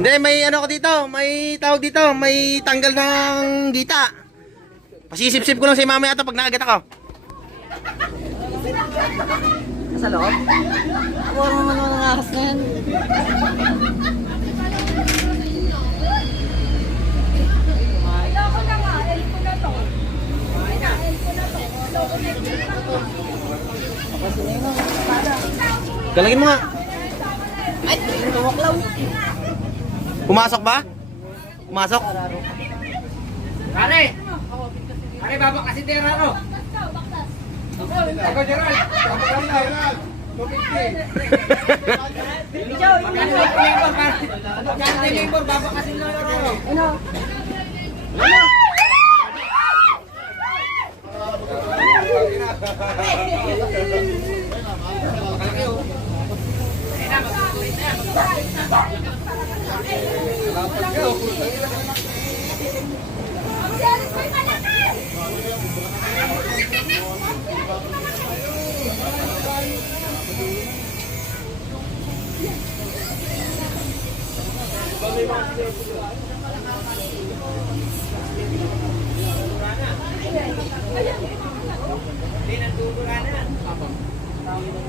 Hindi, may ano ko dito, may tawag dito, may tanggal ng gita. Pasisip-sip ko lang si mami ato pag nakagat ako. Sa loob? Ako naman ang ahas na yan. Galagin mo nga. Ay, tumaklaw. Pumasok ba? Pumasok? Pare! Pare, babak kasi Terraro! Ako, Gerald! Babak kasi Terraro! Ano? Hindi, nanduro na.